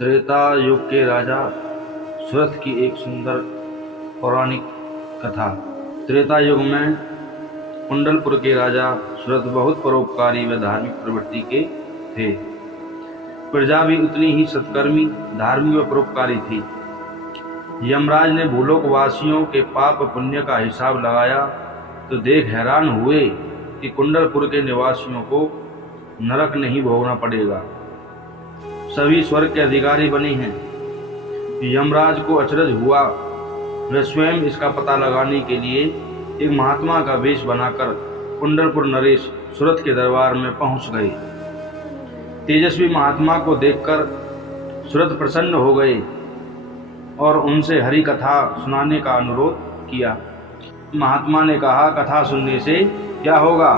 त्रेता युग के राजा सुरथ की एक सुंदर पौराणिक कथा। त्रेता युग में कुंडलपुर के राजा सुरथ बहुत परोपकारी व धार्मिक प्रवृत्ति के थे। प्रजा भी उतनी ही सत्कर्मी, धार्मिक व परोपकारी थी। यमराज ने भूलोक वासियों के पाप पुण्य का हिसाब लगाया तो देख हैरान हुए कि कुंडलपुर के निवासियों को नरक नहीं भोगना पड़ेगा, सभी स्वर्ग के अधिकारी बने हैं। यमराज को अचरज हुआ। वे स्वयं इसका पता लगाने के लिए एक महात्मा का वेश बनाकर कुंडलपुर नरेश सुरथ के दरबार में पहुंच गए। तेजस्वी महात्मा को देखकर सुरथ प्रसन्न हो गए और उनसे हरि कथा सुनाने का अनुरोध किया। महात्मा ने कहा, कथा सुनने से क्या होगा,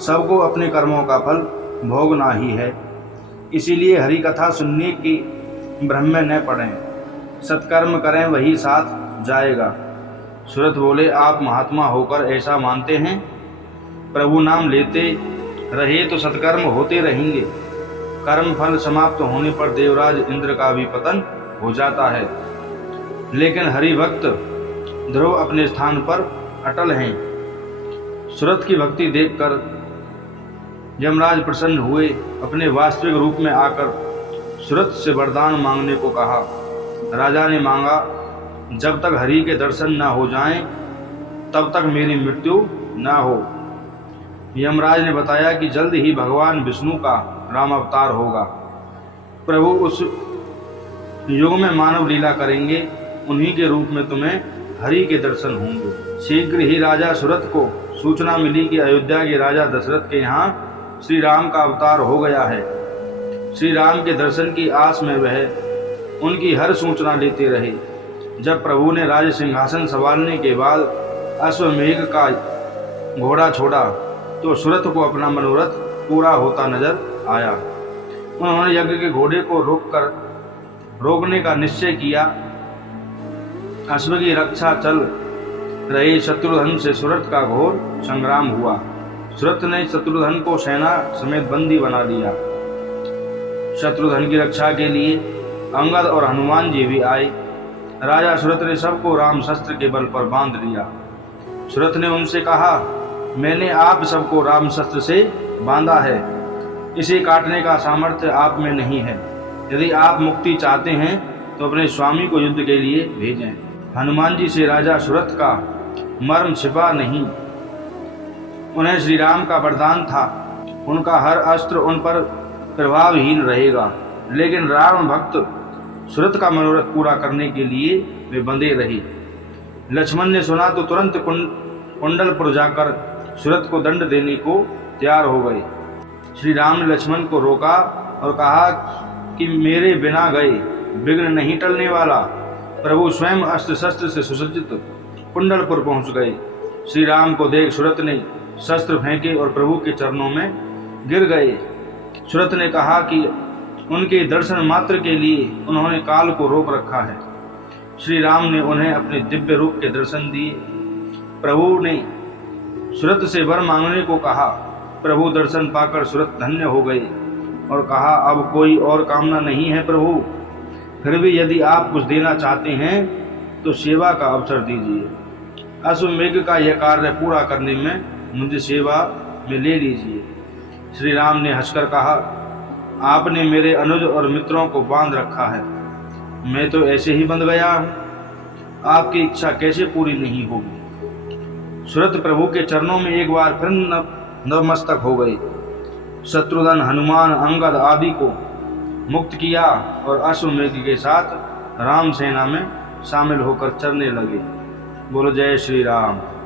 सबको अपने कर्मों का फल भोगना ही है, इसीलिए हरि कथा सुनने की भ्रम में न पड़ें, सत्कर्म करें वही साथ जाएगा। सुरथ बोले, आप महात्मा होकर ऐसा मानते हैं? प्रभु नाम लेते रहे तो सत्कर्म होते रहेंगे। कर्म फल समाप्त होने पर देवराज इंद्र का भी पतन हो जाता है, लेकिन हरि भक्त ध्रुव अपने स्थान पर अटल हैं। सुरथ की भक्ति देखकर यमराज प्रसन्न हुए। अपने वास्तविक रूप में आकर सुरथ से वरदान मांगने को कहा। राजा ने मांगा, जब तक हरि के दर्शन न हो जाएं, तब तक मेरी मृत्यु न हो। यमराज ने बताया कि जल्द ही भगवान विष्णु का राम अवतार होगा। प्रभु उस युग में मानव लीला करेंगे, उन्हीं के रूप में तुम्हें हरि के दर्शन होंगे। शीघ्र ही राजा सुरथ को सूचना मिली कि अयोध्या के राजा दशरथ के यहाँ श्री राम का अवतार हो गया है। श्री राम के दर्शन की आस में वह उनकी हर सूचना लेते रहे। जब प्रभु ने राज सिंहासन संभालने के बाद अश्वमेघ का घोड़ा छोड़ा तो सुरथ को अपना मनोरथ पूरा होता नजर आया। उन्होंने यज्ञ के घोड़े को रोकने का निश्चय किया। अश्व की रक्षा चल रहे शत्रुघ्न से सुरथ का घोर संग्राम हुआ। सुरथ ने शत्रुघ्न को सेना समेत बंदी बना लिया। शत्रुघ्न की रक्षा के लिए अंगद और हनुमान जी भी आए। राजा सुरथ ने सबको राम शस्त्र के बल पर बांध लिया। सुरथ ने उनसे कहा, मैंने आप सबको राम शस्त्र से बांधा है, इसे काटने का सामर्थ्य आप में नहीं है। यदि आप मुक्ति चाहते हैं तो अपने स्वामी को युद्ध के लिए भेजें। हनुमान जी से राजा सुरथ का मर्म छिपा नहीं। उन्हें श्री राम का वरदान था, उनका हर अस्त्र उन पर प्रभावहीन रहेगा। लेकिन राम भक्त सुरथ का मनोरथ पूरा करने के लिए वे बंधे रहे। लक्ष्मण ने सुना तो तुरंत कुंडलपुर जाकर सुरथ को दंड देने को तैयार हो गए। श्री राम ने लक्ष्मण को रोका और कहा कि मेरे बिना गए विघ्न नहीं टलने वाला। प्रभु स्वयं अस्त्र शस्त्र से सुसज्जित कुंडलपुर पहुंच गए। श्री राम को देख सुरथ ने शस्त्र फेंके और प्रभु के चरणों में गिर गए। सुरथ ने कहा कि उनके दर्शन मात्र के लिए उन्होंने काल को रोक रखा है। श्री राम ने उन्हें अपने दिव्य रूप के दर्शन दिए। प्रभु ने सुरथ से वर मांगने को कहा। प्रभु दर्शन पाकर सुरथ धन्य हो गए और कहा, अब कोई और कामना नहीं है प्रभु, फिर भी यदि आप कुछ देना चाहते हैं तो सेवा का अवसर दीजिए। अश्वमेघ का यह कार्य पूरा करने में मुझे सेवा में ले लीजिए। श्री राम ने हंसकर कहा, आपने मेरे अनुज और मित्रों को बांध रखा है, मैं तो ऐसे ही बंध गया हूँ, आपकी इच्छा कैसे पूरी नहीं होगी। सुरथ प्रभु के चरणों में एक बार फिर नतमस्तक हो गए। शत्रुघ्न, हनुमान, अंगद आदि को मुक्त किया और अश्वमेघ के साथ राम सेना में शामिल होकर चलने लगे। बोलो जय श्री राम।